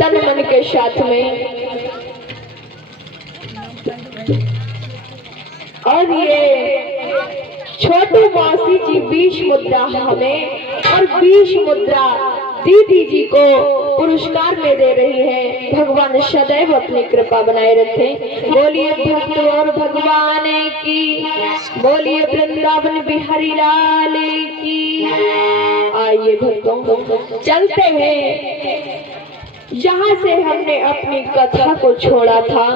तन मन के साथ में। और ये छोटू मौसी जी 20 मुद्रा हमें और 20 मुद्रा दीदी जी को पुरस्कार में दे रही है। भगवान सदैव अपनी कृपा बनाए रखे। बोलिए भक्त और भगवान की, बोलिए वृंदावन बिहारी लाल की। आइए भक्तों चलते हैं जहाँ से हमने अपनी कथा को छोड़ा था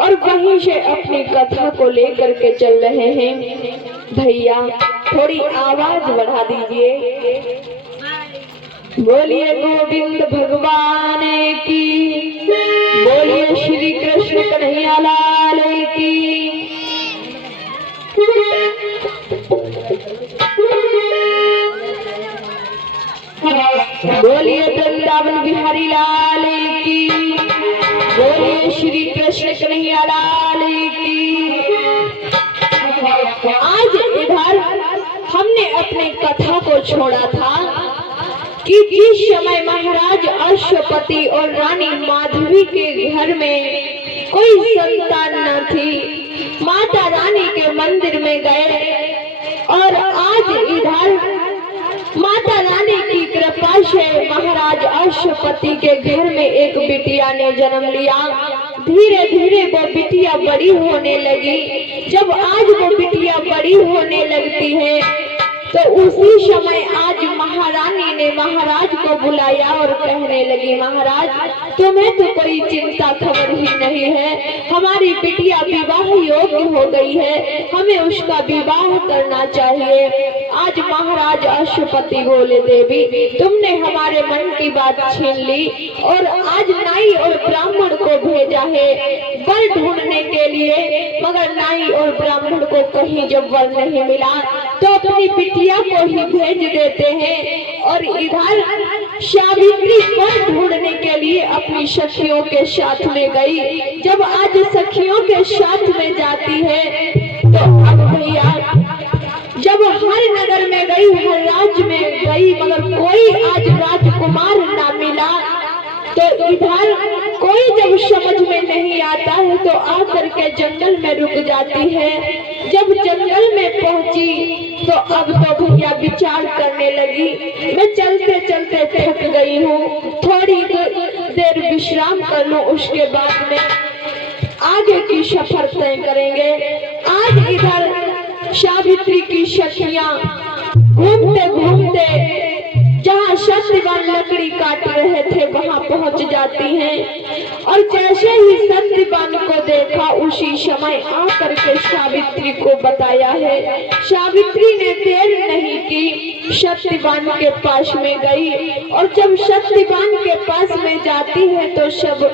और वहीं से अपनी कथा को लेकर के चल रहे हैं। भैया थोड़ी आवाज बढ़ा दीजिए। बोलिए गोविंद भगवान की, बोलिए श्री कृष्ण कन्हैया लाल की। बोलिए वृंदावन बिहारी लाल की, बोलिए श्री कृष्ण कन्हैया लाल की। आज इधर हमने अपने कथा को छोड़ा था कि जिस समय महाराज अश्वपति और रानी माधवी के घर में कोई संतान न थी, माता रानी के मंदिर में गए और आज इधर माता रानी की कृपा से महाराज अश्वपति के घर में एक बिटिया ने जन्म लिया। धीरे धीरे वो बिटिया बड़ी होने लगी। जब आज वो बिटिया बड़ी होने लगती है तो उसी समय आज महारानी ने महाराज को बुलाया और कहने लगी, महाराज तुम्हें तो कोई चिंता खबर ही नहीं है, हमारी बिटिया विवाह योग्य हो गई है, हमें उसका विवाह करना चाहिए। आज महाराज अश्वपति बोले, देवी तुमने हमारे मन की बात छीन ली और आज नाई और ब्राह्मण को भेजा है वर ढूंढने के लिए, मगर नाई और ब्राह्मण को कहीं जब वर नहीं मिला तो अपनी बिटिया को ही भेज देते हैं। और इधर सावित्री वर ढूंढने के लिए अपनी सखियों के साथ में गई। जब आज सखियों के साथ में जाती है तो अब भैया जब हर नगर में गई, हर राज्य में गई, मगर कोई आज राजकुमार ना मिला। तो इधर कोई जब समझ में नहीं आता है तो आकर के जंगल में रुक जाती है। जब जंगल में पहुंची तो अब तो भैया विचार करने लगी, मैं चलते चलते थक गई हूँ, थोड़ी देर विश्राम कर लूं, उसके बाद में आगे की सफर तय करेंगे। आज इधर सावित्री की सखियां घूमते घूमते जहाँ सत्यवान लकड़ी काट रहे थे वहां पहुंच जाती हैं और जैसे ही सत्यवान को देखा उसी समय आकर के सावित्री को बताया है। सावित्री ने देर नहीं की, सत्यवान के पास में गई और जब सत्यवान के पास में जाती है तो सब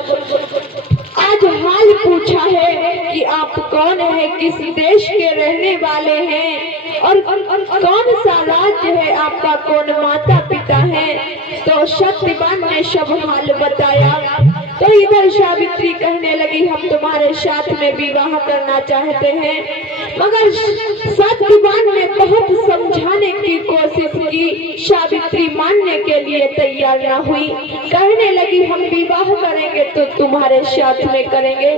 आज हाल पूछा है कि आप कौन है, किस देश के रहने वाले हैं और कौन सा राज्य है आपका, कौन माता पिता है। तो सत्यवान ने सब हाल बताया। तो इधर सावित्री कहने लगी, हम तुम्हारे साथ में विवाह करना चाहते हैं, मगर सत्यवान ने बहुत समझाने की कोशिश की, सावित्री मानने के लिए तैयार न हुई। कहने लगी, हम विवाह करेंगे तो तुम्हारे साथ में करेंगे,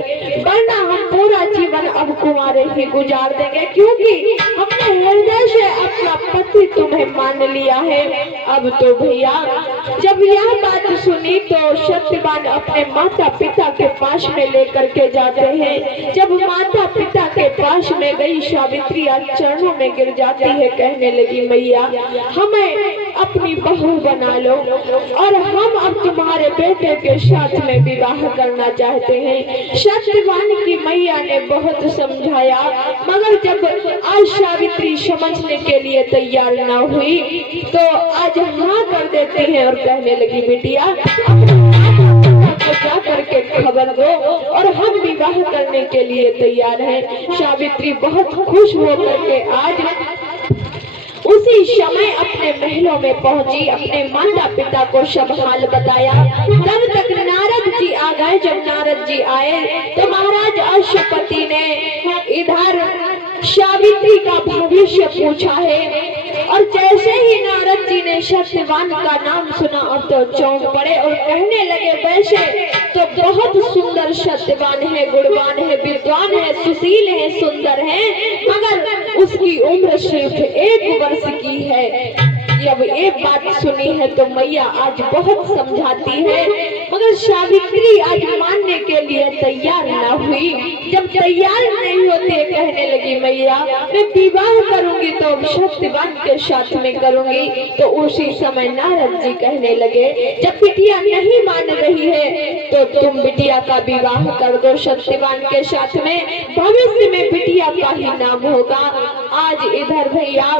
वरना हम पूरा जीवन अब कुंवारे ही गुजार देंगे, क्योंकि हमने हृदय से अपना पति तुम्हें मान लिया है। अब तो भैया जब यह बात सुनी तो सत्यवान अपने माता पिता के पास में लेकर के जाते हैं। जब माता पिता के पास में गई सावित्री चरणों में गिर जाती है, कहने लगी, मैया हमें अपनी बहू बना लो और हम अब तुम्हारे बेटे के साथ में विवाह करना चाहते हैं। सत्यवान की मैया ने बहुत समझाया, मगर जब आज सावित्री समझने के लिए तैयार न हुई तो आज हाँ कर देती है और कहने लगी, बिटिया जा करके खबर दो और हम विवाह करने के लिए तैयार हैं। सावित्री बहुत खुश होकर के आज उसी समय अपने महलों में पहुंची, अपने माता पिता को सब हाल बताया। तब तक नारद जी आ गए। जब नारद जी आए तो महाराज अश्वपति ने इधर सावित्री का भविष्य पूछा है और जैसे ही नारद जी ने सत्यवान का नाम सुना अब तो चौंक पड़े और कहने लगे वैसे तो बहुत सुंदर सत्यवान है, गुणवान है, विद्वान है, सुशील है, सुंदर है, मगर उसकी उम्र सिर्फ 1 वर्ष की है। जब ये बात सुनी है तो मैया आज बहुत समझाती है, मगर सावित्री आज मानने के लिए तैयार ना हुई। जब तैयार नहीं होते कहने लगी मैया मैं विवाह करूंगी तो सत्यवान के साथ में करूंगी। तो उसी समय नारद जी कहने लगे जब बिटिया नहीं मान रही है तो तुम बिटिया का विवाह कर दो सत्यवान के साथ में, भविष्य में बिटिया का ही नाम होगा। आज इधर भैया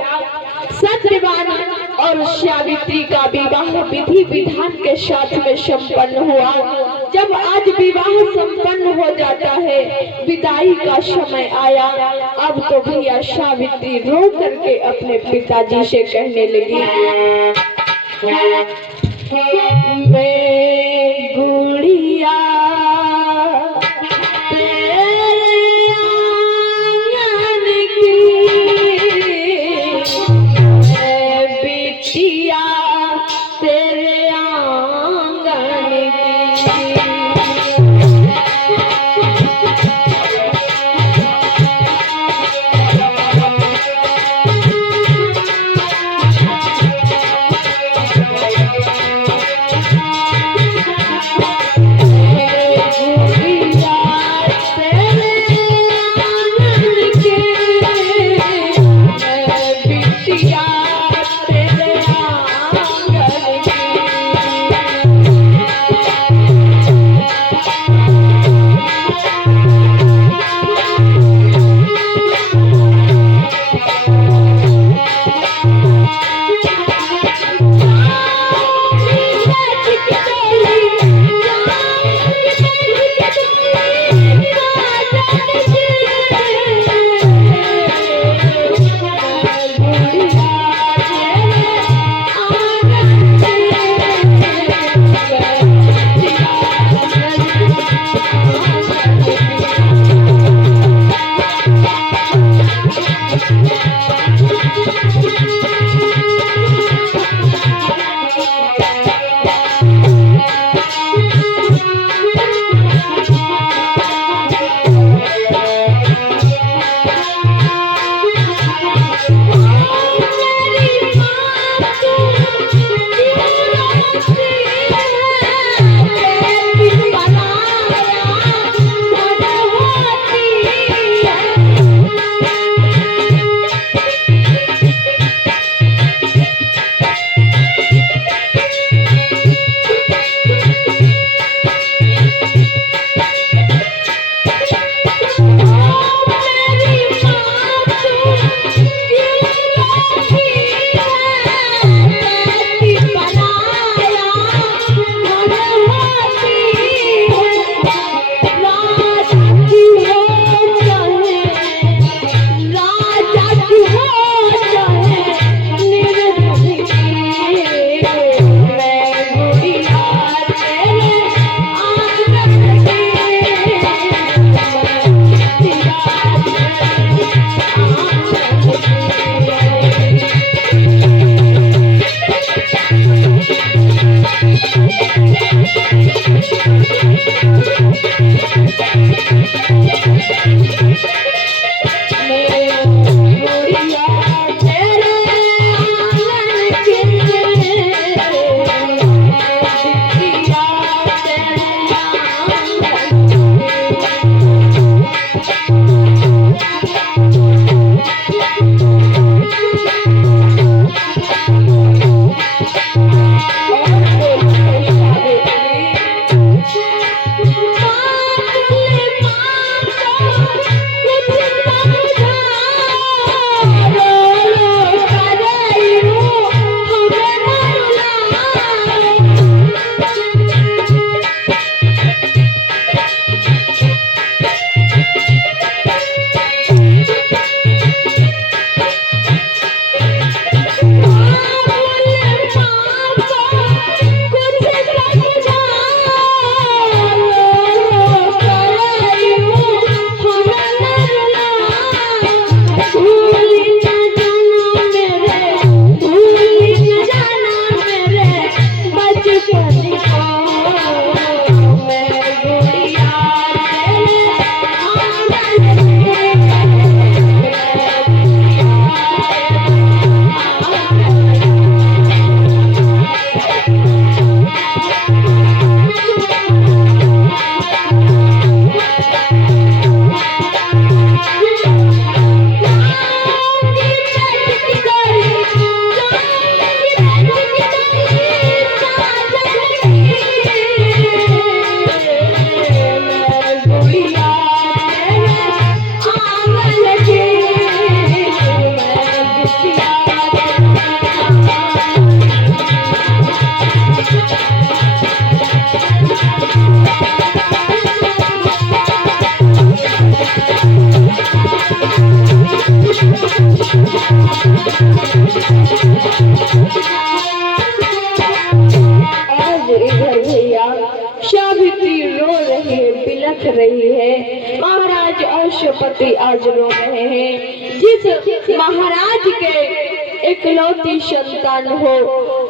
सत्यवान और सावित्री का विवाह विधि विधान के साथ में संपन्न हुआ। जब आज विवाह संपन्न हो जाता है, विदाई का समय आया, अब तो भैया सावित्री रो करके अपने पिताजी से कहने लगी मैं गुड़िया भैया, सावित्री रो रही है, बिलख रही है। महाराज अश्वपति आज रो रहे हैं। जिस महाराज के इकलौती संतान हो,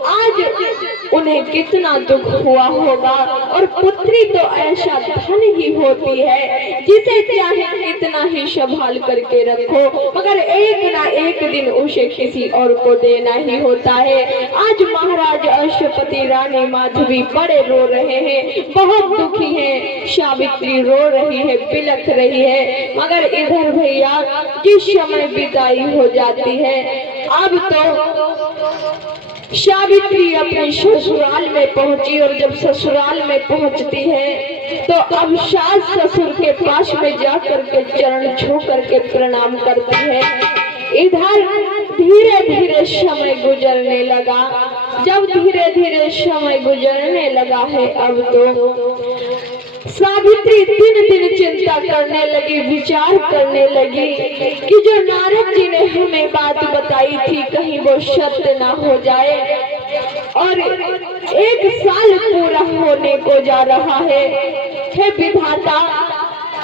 आज उन्हें कितना दुख हुआ होगा। और पुत्री तो ऐसा धन ही होती है जिसे चाहे कितना ही संभाल करके रखो, मगर एक ना एक दिन उसे किसी और को देना ही होता है। आज महाराज अश्वपति, रानी माधवी बड़े रो रहे हैं, बहुत दुखी हैं। सावित्री रो रही है, बिलख रही है। मगर इधर भैया, जिस समय विदाई हो जाती है, अब तो सावित्री अपने ससुराल में पहुंची। और जब ससुराल में पहुंचती है तो अब सास ससुर के पास में जाकर के चरण छू करके प्रणाम करती है। इधर धीरे धीरे समय गुजरने लगा। जब धीरे धीरे समय गुजरने लगा है, अब तो सावित्री दिन दिन चिंता करने लगी, विचार करने लगी कि जो नारद जी ने हमें बात बताई थी, कहीं वो सत्य ना हो जाए। और 1 साल पूरा होने को जा रहा है। हे विधाता,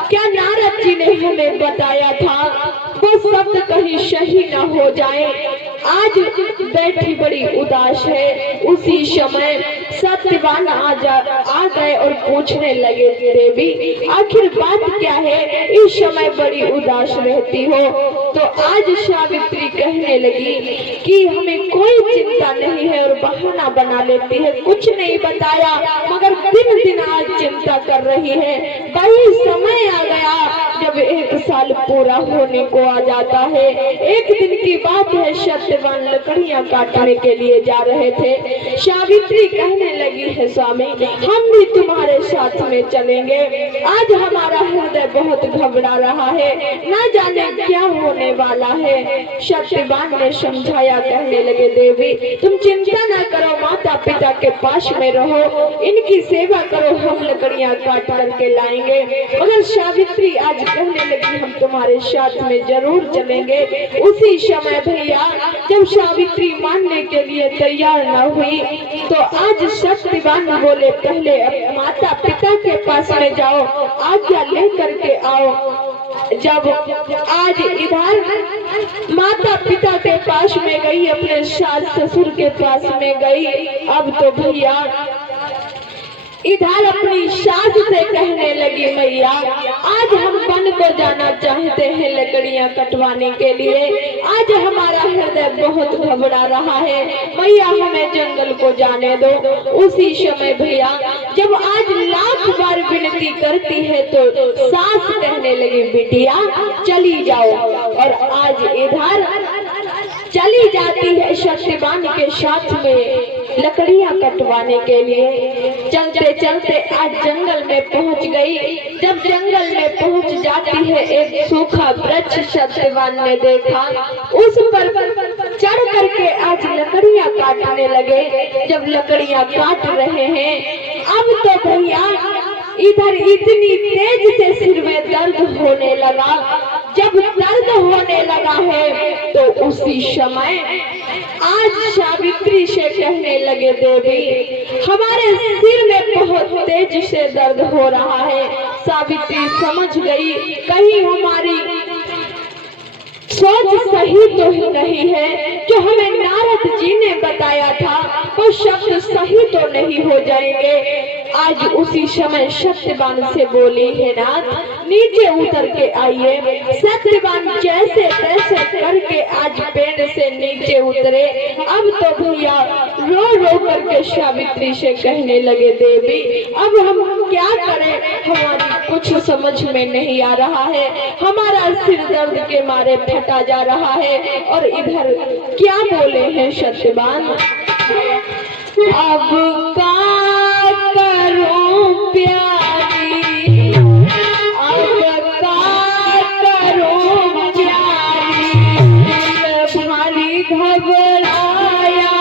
क्या नारद जी ने हमें बताया था वो शब्द कहीं सही ना हो जाए। आज बैठी बड़ी उदास है। उसी समय सत्यवान आ गए और पूछने लगे, देवी आखिर बात क्या है, इस समय बड़ी उदास रहती हो। तो आज सावित्री कहने लगी कि हमें कोई चिंता नहीं है और बहाना बना लेती है, कुछ नहीं बताया, मगर दिन दिन आज चिंता कर रही है। वही समय आ गया जब 1 साल पूरा होने को आ जाता है। एक दिन की बात है, सत्यवान लकड़ियां काटने के लिए जा रहे थे। सावित्री कहने लगी है, स्वामी हम भी तुम्हारे साथ में चलेंगे। आज हमारा हृदय बहुत घबरा रहा है, न जाने क्या होने वाला है। सत्यवान ने समझाया, कहने लगे, देवी तुम चिंता न करो, माता पिता के पास में रहो, इनकी सेवा करो, हम लकड़ियां काट करके लाएंगे। मगर सावित्री आज कहने लगी, हम तुम्हारे साथ में जरूर चलेंगे। उसी समय भैया, जब सावित्री मानने के लिए तैयार न हुई तो आज सत्यवान बोले, पहले माता पिता के पास में जाओ, आज्ञा लेकर के आओ। जब आज इधर माता पिता के पास में गई, अपने सास ससुर के पास में गई, अब तो भैया इधर अपनी सास से कहने लगी, मैया आज हम वन को जाना चाहते हैं लकड़ियां कटवाने के लिए। आज हमारा हृदय बहुत घबरा रहा है, मैया हमें जंगल को जाने दो। उसी समय भैया, जब आज लाख बार विनती करती है तो सास कहने लगी, बिटिया चली जाओ। और आज इधर चली जाती है सत्यवान के साथ में लकड़ियां कटवाने के लिए। चलते चलते आज जंगल में पहुंच गई। जब जंगल में पहुंच जाती है, एक सूखा वृक्ष सत्यवान ने देखा, उस पर चढ़ करके आज लकड़ियां काटने लगे। जब लकड़ियां काट रहे हैं, अब तो भैया इधर इतनी तेज से सिर में दर्द होने लगा। जब दर्द होने लगा है तो उसी समय आज सावित्री से कहने लगे, देवी हमारे सिर में बहुत तेज से दर्द हो रहा है। सावित्री समझ गई, कहीं हमारी सोच सही तो ही नहीं है, जो हमें नारद जी ने बताया था वो शब्द सही तो नहीं हो जाएंगे। आज उसी समय सत्यवान से बोली, हे नाथ नीचे उतर के आइए। सत्यवान जैसे तैसे करके आज पेड़ से नीचे उतरे। अब तो भैया रो रो करके सावित्री से कहने लगे, देवी अब हम क्या करें, हमारी कुछ समझ में नहीं आ रहा है, हमारा सिर दर्द के मारे फटा जा रहा है। और इधर क्या बोले हैं सत्यवान, अब का करूं प्यारी, अब का करूं प्यारी, भारी घबराया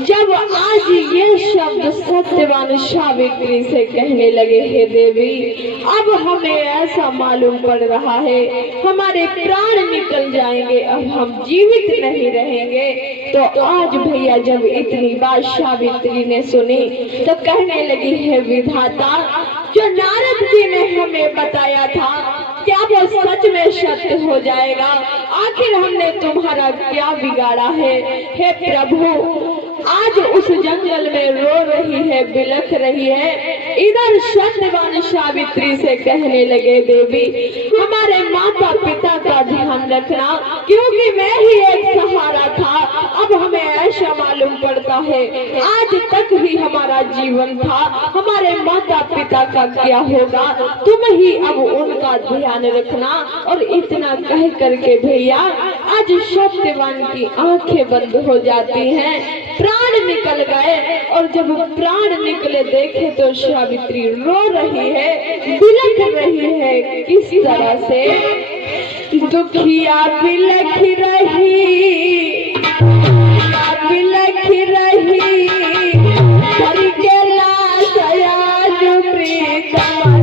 जब आज ये शब्द सत्यवान सावित्री से कहने लगे, हे देवी, अब हमें ऐसा मालूम पड़ रहा है हमारे प्राण निकल जाएंगे, अब हम जीवित नहीं रहेंगे। तो आज भैया जब इतनी बात सावित्री ने सुनी तो कहने लगी, हे विधाता, जो नारद जी ने हमें बताया था क्या वो सच में सत्य हो जाएगा? आखिर हमने तुम्हारा क्या बिगाड़ा है? हे प्रभु, आज उस जंगल में रो रही है, बिलख रही है। इधर सत्यवान सावित्री से कहने लगे, देवी, हमारे माता पिता का ध्यान रखना, क्योंकि मैं ही एक सहारा था। अब हमें ऐसा मालूम पड़ता है आज तक ही हमारा जीवन था, हमारे माता पिता का क्या होगा? तुम ही अब उनका ध्यान रखना। और इतना कह करके भैया आज सत्यवान की आंखें बंद हो जाती हैं, प्राण निकल गए। और जब प्राण निकले देखे तो सावित्री रो रही है, बिलख रही है। किस तरह से? दुखिया बिलख रही, बिलख रही, हरि के लाश आज प्रीतम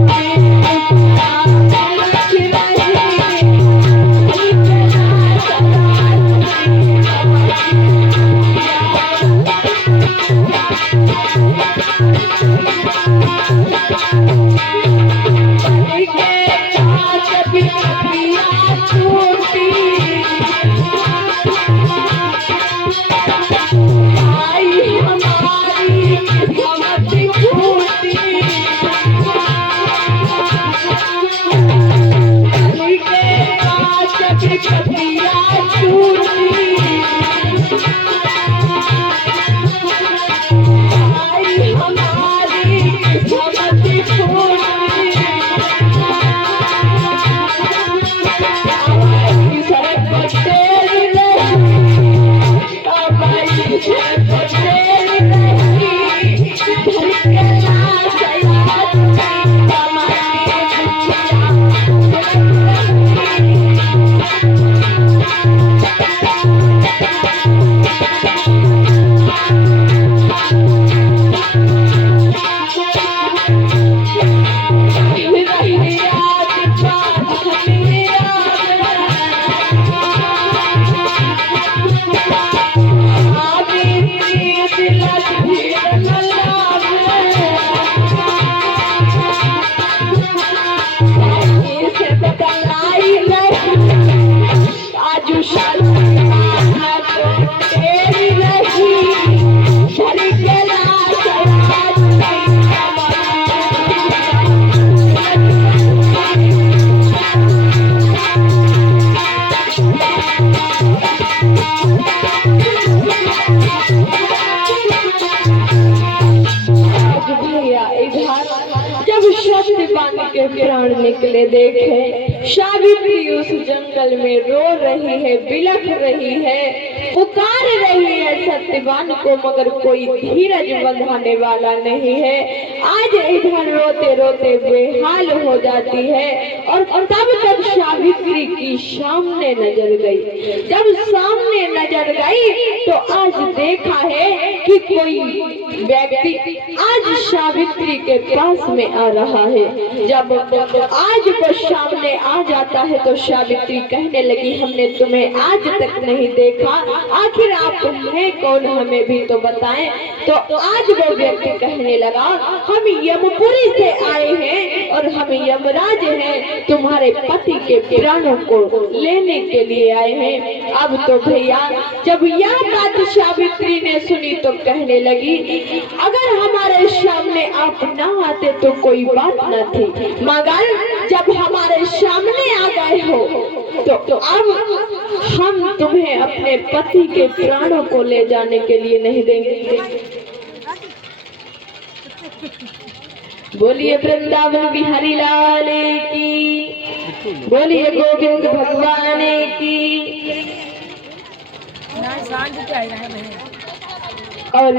निकले देखे सावित्री उस जंगल में रो रही है, बिलख रही है, पुकार रही है सत्यवान को, मगर कोई धीरज बंधाने वाला नहीं है। आज इधर रोते रोते बेहाल हो जाती है और तब तक सावित्री की सामने नजर गई। जब सामने नजर गई तो आज देखा है कि कोई व्यक्ति आज सावित्री के पास में आ रहा है। जब आज वो सामने आ जाता है तो सावित्री कहने लगी, हमने तुम्हें आज तक नहीं देखा, आखिर आप हैं कौन, हमें भी तो बताएं। तो आज वो व्यक्ति कहने लगा, हम यमपुरी से आए हैं और हम यमराज हैं, तुम्हारे पति के प्राणों को लेने के लिए आए हैं। अब तो भैया जब यह बात सावित्री ने सुनी तो कहने लगी, अगर हमारे सामने आप ना आते तो कोई बात न थी, मगर जब हमारे सामने आ गए हो तो अब हम तुम्हें अपने पति के प्राणों को ले जाने के लिए नहीं देंगे। बोलिए वृंदावन बिहारी लाल की, बोलिए गोविंद भगवान की। और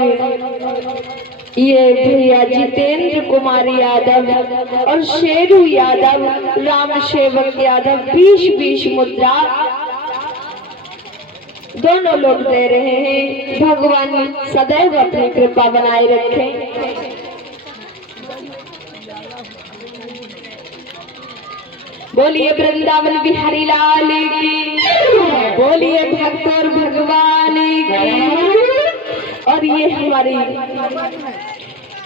ये भैया जितेंद्र कुमार यादव और शेरू यादव, राम सेवक यादव 20-20 मुद्रा दोनों लोग दे रहे हैं। भगवान सदैव अपनी कृपा बनाए रखें। बोलिए वृंदावन बिहारी लाल की, बोलिए भक्त और भगवान की। और ये हमारी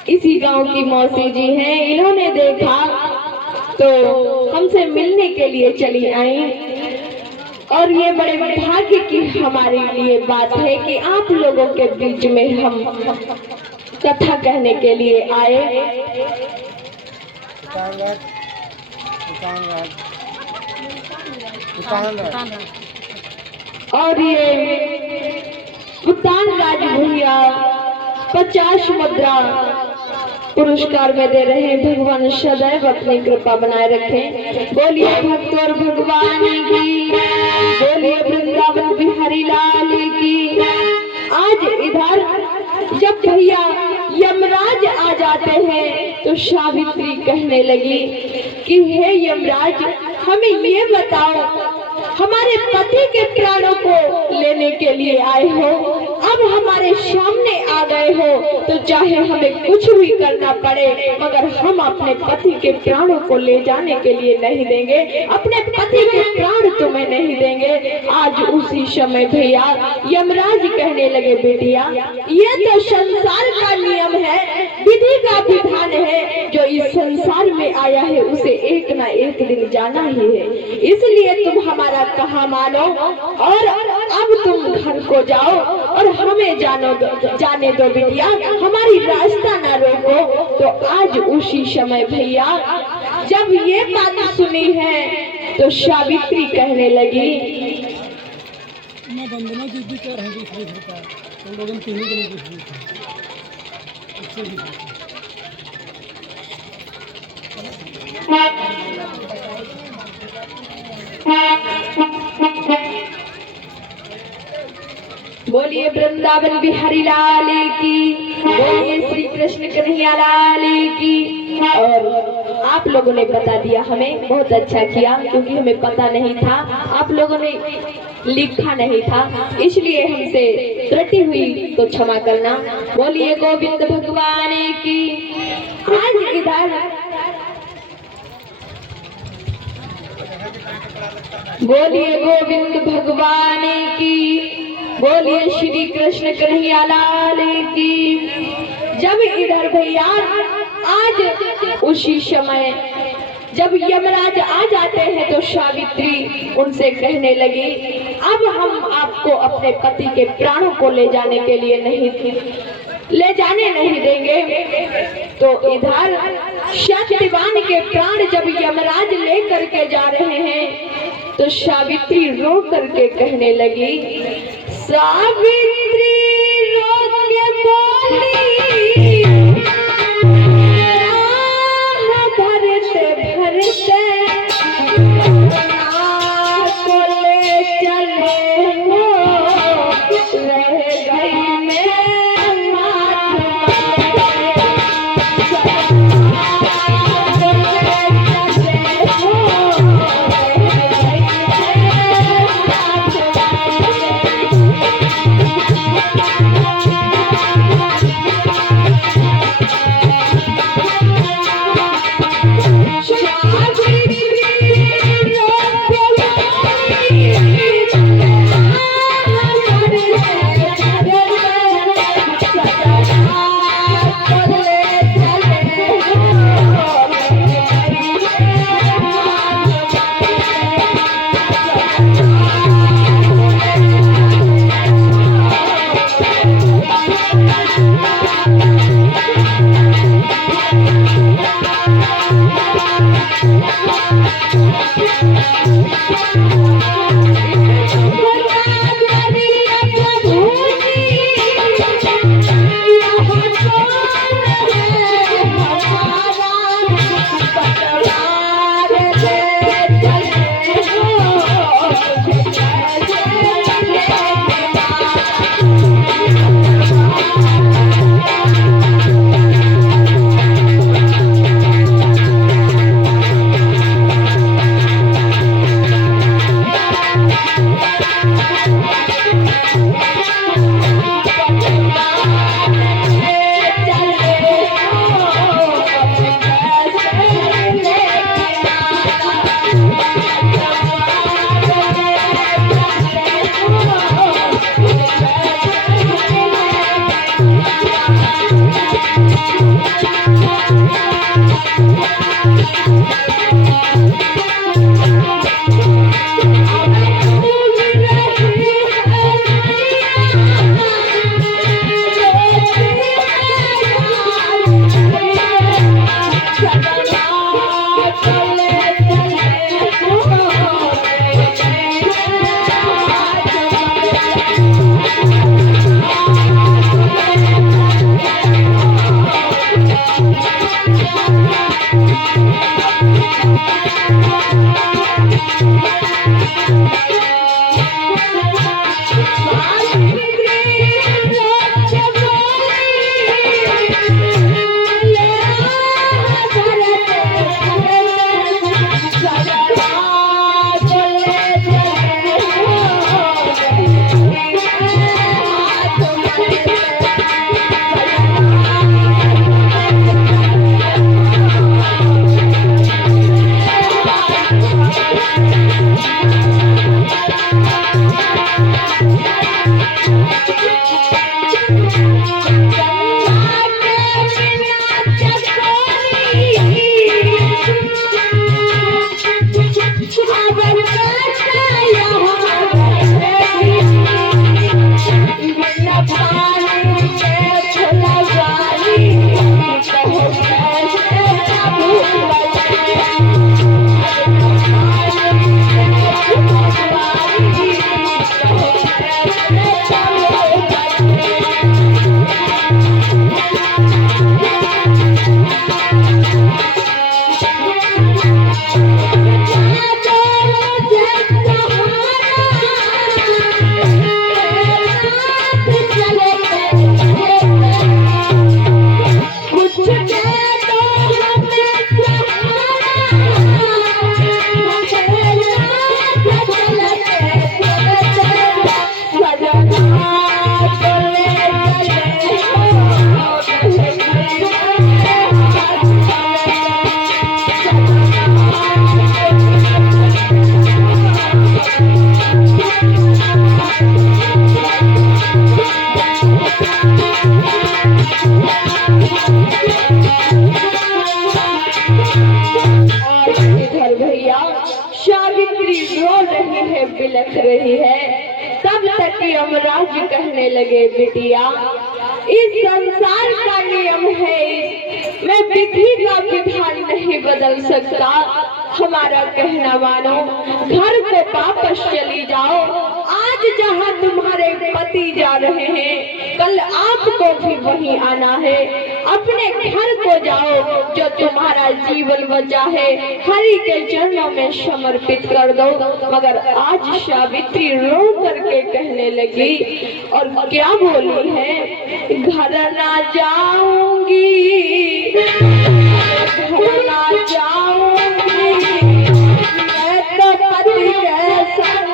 इसी गांव की मौसी जी हैं, इन्होंने देखा तो हमसे मिलने के लिए चली आई। और ये बड़े भाग्य की हमारे लिए बात है कि आप लोगों के बीच में हम कथा कहने के लिए आए। और ये भुगतान राज भैया 50 मुद्रा पुरस्कार में दे रहे हैं। भगवान सदैव अपनी कृपा बनाए रखें। बोलिए भक्त और भगवान की, बोलिए वृंदावन बिहारी लाल की। आज इधर जब भैया यमराज आ जाते हैं तो सावित्री कहने लगी कि हे यमराज, हमें ये बताओ, हमारे पति के प्राणों को लेने के लिए आए हो, अब हमारे सामने आ गए हो तो चाहे हमें कुछ भी करना पड़े मगर हम अपने पति के प्राणों को ले जाने के लिए नहीं देंगे, अपने पति के प्राण तुम्हें नहीं देंगे। आज उसी समय भैया यमराज कहने लगे, बेटिया ये तो संसार का नियम है, विधि का विधान है, जो इस संसार में आया है उसे एक ना एक दिन जाना ही है, इसलिए तुम हमारा कहा मानो और अब तुम घर को जाओ और हमें जाने दो बिटिया, हमारी रास्ता ना रोको। तो आज उसी समय भैया जब ये बात सुनी है तो सावित्री कहने लगी, वंदना दीदी कर रहे दूसरे घर का, तुम लोगों ने तीनों दिन बोलिए वृंदावन बिहारी लाल की, बोलिए श्री कृष्ण कन्हैया लाल की। और आप लोगों ने बता दिया, हमें बहुत अच्छा किया, क्योंकि हमें पता नहीं था, आप लोगों ने लिखा नहीं था, इसलिए हमसे त्रुटि हुई तो क्षमा करना। बोलिए गोविंद भगवान की। आज इधर बोलिए गोविंद भगवान की, बोलिए श्री कृष्ण कन्हैया लाल की। जब इधर भैया आज उसी समय जब यमराज आ जाते हैं तो सावित्री उनसे कहने लगी, अब हम आपको अपने पति के प्राणों को ले जाने नहीं देंगे। तो इधर सत्यवान के प्राण जब यमराज लेकर के जा रहे हैं तो सावित्री रो करके कहने लगी, सावित्री रो के बोली, भरते भरते बिलख रही है। तब तक यमराज कहने लगे, बिटिया इस संसार का नियम है, मैं विधि का विधान नहीं बदल सकता। हमारा कहना मानो, घर को वापस चली जाओ। आज जहाँ तुम्हारे पति जा रहे हैं, कल आपको भी वहीं आना है। अपने घर को जाओ, जो तुम्हारा जीवन बचा है हरि के चरणों में समर्पित कर दो। मगर आज सावित्री रो करके कहने लगी, और क्या बोली है, घर ना जाऊंगी, घर ना जाऊंगी, मैं तो पति के संग